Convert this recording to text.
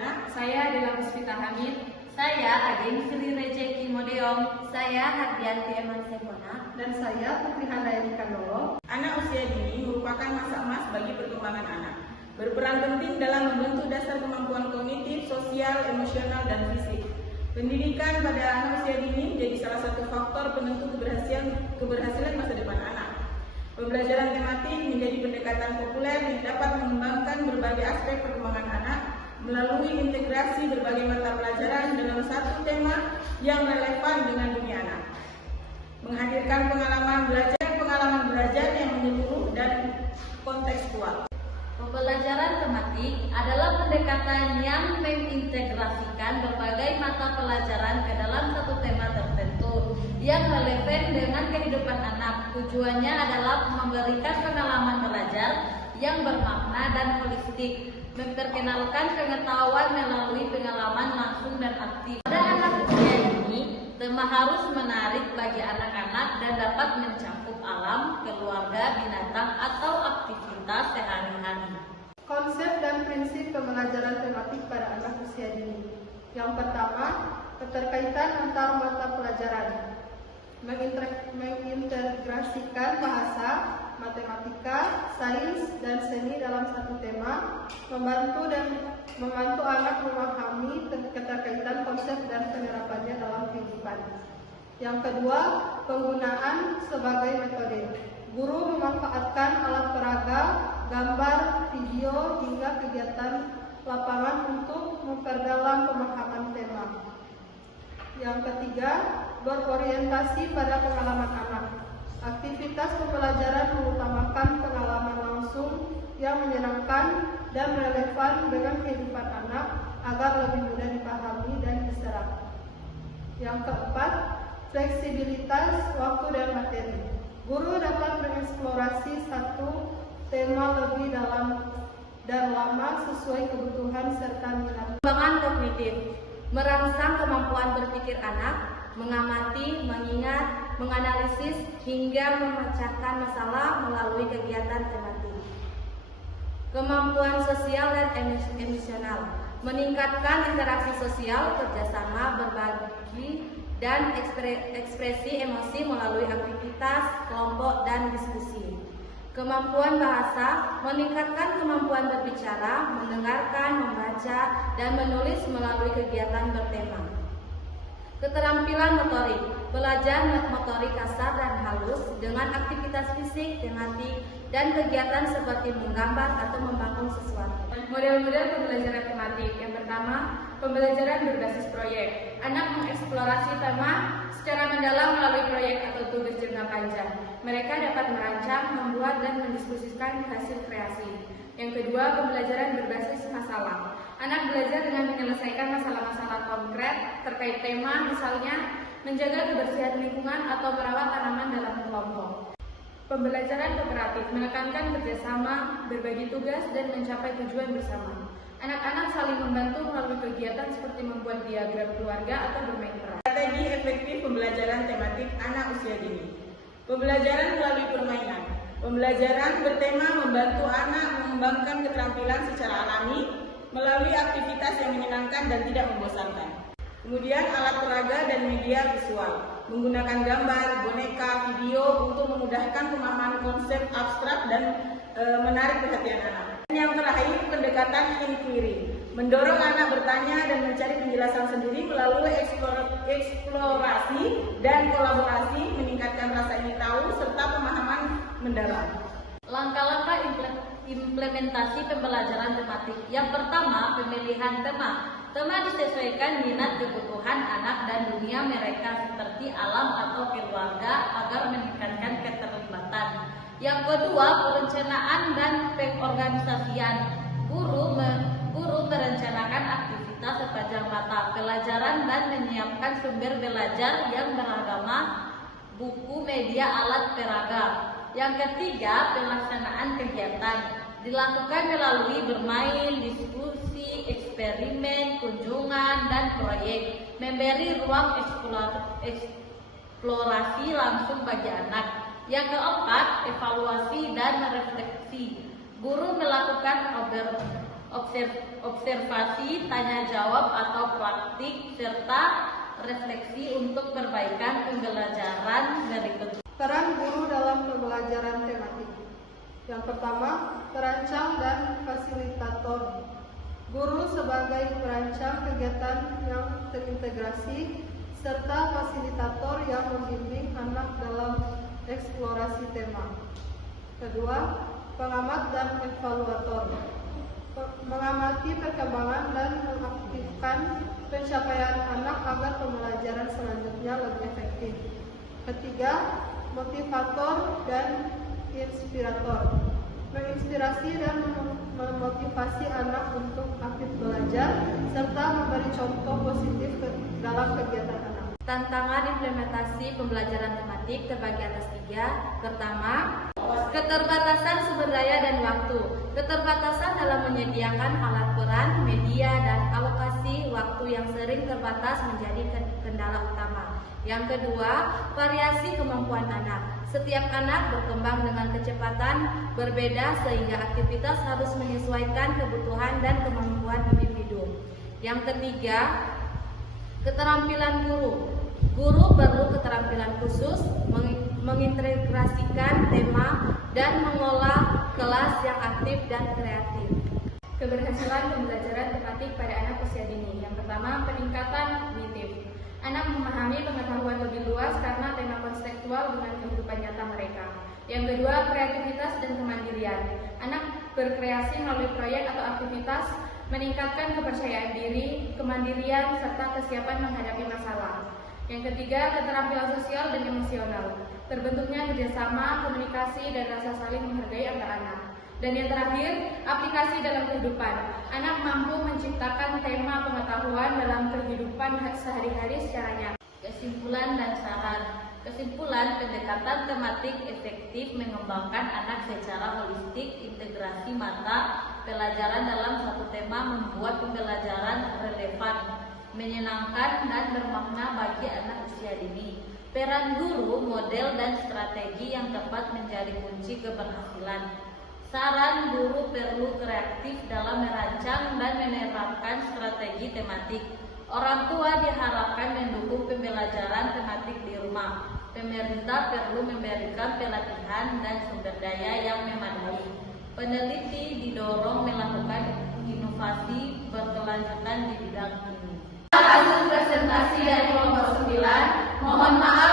Wardana. Saya Dela Puspita Hamid. Saya Ageng Sri Rejeki Modeong. Saya Hardianti Eman Sepona. Dan saya Putri Handayani Kandolo. Anak usia dini merupakan masa emas bagi perkembangan anak. Berperan penting dalam membentuk dasar kemampuan kognitif, sosial, emosional, dan fisik. Pendidikan pada anak usia dini menjadi salah satu faktor penentu keberhasilan masa depan anak. Pembelajaran tematik menjadi pendekatan populer yang dapat mengembangkan berbagai aspek perkembangan anak melalui integrasi berbagai mata pelajaran dalam satu tema yang relevan dengan dunia anak. Menghadirkan pengalaman belajar yang menyeluruh dan kontekstual. Pembelajaran tematik adalah pendekatan yang mengintegrasikan berbagai mata pelajaran ke dalam satu tema tertentu yang relevan dengan kehidupan anak. Tujuannya adalah memberikan pengalaman belajar yang bermakna dan holistik, memperkenalkan pengetahuan melalui pengalaman langsung dan aktif. Pada anak usia ini, tema harus menarik bagi anak-anak dan dapat mencakup alam, keluarga, binatang, atau aktivitas sehari-hari. Konsep dan prinsip pembelajaran tematik pada anak usia dini. Yang pertama, keterkaitan antar mata pelajaran. Mengintegrasikan bahasa, matematika, sains, dan seni dalam satu tema, membantu anak memahami keterkaitan konsep dan penerapannya dalam kehidupan. Yang kedua, penggunaan sebagai metode. Guru memanfaatkan alat peraga, gambar, video, hingga kegiatan lapangan untuk memperdalam pemahaman tema. Yang ketiga, berorientasi pada pengalaman anak. Aktivitas pembelajaran mengutamakan pengalaman langsung yang menyenangkan dan relevan dengan kehidupan anak agar lebih mudah dipahami dan diserap. Yang keempat, fleksibilitas waktu dan materi. Guru dapat mengeksplorasi satu tema lebih dalam dan lama sesuai kebutuhan serta minat. Pengembangan kognitif merangsang kemampuan berpikir anak, mengamati, mengingat, menganalisis, hingga memecahkan masalah melalui kegiatan tematik. Kemampuan sosial dan emosional meningkatkan interaksi sosial, kerjasama, berbagi, dan ekspresi emosi melalui aktivitas, kelompok, dan diskusi. Kemampuan bahasa meningkatkan kemampuan berbicara, mendengarkan, membaca, dan menulis melalui kegiatan bertema. Keterampilan motorik, belajar motorik kasar dan halus dengan aktivitas fisik, tematik, dan kegiatan seperti menggambar atau membangun sesuatu. Model-model pembelajaran tematik. Yang pertama, pembelajaran berbasis proyek. Anak mengeksplorasi tema secara mendalam melalui proyek atau tugas jangka panjang. Mereka dapat merancang, membuat, dan mendiskusikan hasil kreasi. Yang kedua, pembelajaran berbasis masalah. Anak belajar dengan menyelesaikan masalah-masalah konkret terkait tema, misalnya menjaga kebersihan lingkungan atau merawat tanaman dalam kelompok. Pembelajaran kooperatif menekankan kerjasama, berbagi tugas, dan mencapai tujuan bersama. Anak-anak saling membantu melalui kegiatan seperti membuat diagram keluarga atau bermain peran. Strategi efektif pembelajaran tematik anak usia dini. Pembelajaran melalui permainan. Pembelajaran bertema membantu anak mengembangkan keterampilan secara alami melalui aktivitas yang menyenangkan dan tidak membosankan. Kemudian alat peraga dan media visual, menggunakan gambar, boneka, video untuk memudahkan pemahaman konsep abstrak dan menarik perhatian anak. Yang terakhir, pendekatan inquiry, mendorong anak bertanya dan mencari penjelasan sendiri melalui eksplorasi dan kolaborasi, meningkatkan rasa ingin tahu serta pemahaman mendalam. Langkah-langkah implementasi pembelajaran tematik. Yang pertama, pemilihan tema. Tema disesuaikan minat kebutuhan anak dan dunia mereka seperti alam atau keluarga agar meningkatkan keterlibatan. Yang kedua, perencanaan dan pengorganisasian. Guru merencanakan aktivitas sepanjang mata pelajaran dan menyiapkan sumber belajar yang beragama, buku, media, alat peraga. Yang ketiga, pelaksanaan kegiatan dilakukan melalui bermain, diskusi, eksperimen, kunjungan, dan proyek, memberi ruang eksplorasi langsung bagi anak. Yang keempat, evaluasi dan refleksi. Guru melakukan observasi, tanya jawab atau praktik, serta refleksi untuk perbaikan pembelajaran berikut. Peran guru dalam pembelajaran tematik. Yang pertama, perancang dan fasilitator. Guru sebagai perancang kegiatan yang terintegrasi serta fasilitator yang membimbing anak dalam eksplorasi tema. Kedua, pengamat dan evaluator. Mengamati perkembangan dan mengaktifkan pencapaian anak agar pembelajaran selanjutnya lebih efektif. Ketiga, motivator dan inspirator. Menginspirasi dan memotivasi anak untuk aktif belajar serta memberi contoh positif dalam kegiatan anak. Tantangan implementasi pembelajaran tematik terbagi atas 3. Pertama, keterbatasan sumber daya dan waktu. Keterbatasan dalam menyediakan alat peran, media, dan alokasi waktu yang sering terbatas menjadi kendala utama. Yang kedua, variasi kemampuan anak. Setiap anak berkembang dengan kecepatan berbeda sehingga aktivitas harus menyesuaikan kebutuhan dan kemampuan individu. Yang ketiga, keterampilan guru. Guru perlu keterampilan khusus mengintegrasikan tema dan mengolah kelas yang aktif dan kreatif. Keberhasilan pembelajaran tematik pada anak usia dini. Yang pertama, peningkatan kognitif. Anak memahami pengetahuan lebih luas karena tema konseptual dengan kehidupan nyata mereka. Yang kedua, kreativitas dan kemandirian. Anak berkreasi melalui proyek atau aktivitas meningkatkan kepercayaan diri, kemandirian, serta kesiapan menghadapi masalah. Yang ketiga, keterampilan sosial dan emosional. Terbentuknya kerjasama, komunikasi, dan rasa saling menghargai antar anak. Dan yang terakhir, aplikasi dalam kehidupan. Anak mampu menciptakan tema pengetahuan dalam kehidupan sehari-hari secara nyata. Kesimpulan dan saran. Kesimpulan, pendekatan tematik efektif mengembangkan anak secara holistik. Integrasi mata pelajaran dalam satu tema membuat pembelajaran relevan, menyenangkan, dan bermakna bagi anak usia dini. Peran guru, model, dan strategi yang tepat menjadi kunci keberhasilan. Saran, guru perlu kreatif dalam merancang dan menerapkan strategi tematik. Orang tua diharapkan mendukung pembelajaran tematik di rumah. Pemerintah perlu memberikan pelatihan dan sumber daya yang memadai. Peneliti didorong melakukan inovasi berkelanjutan di bidang ini. Hasil presentasi dari kelompok 9, mohon maaf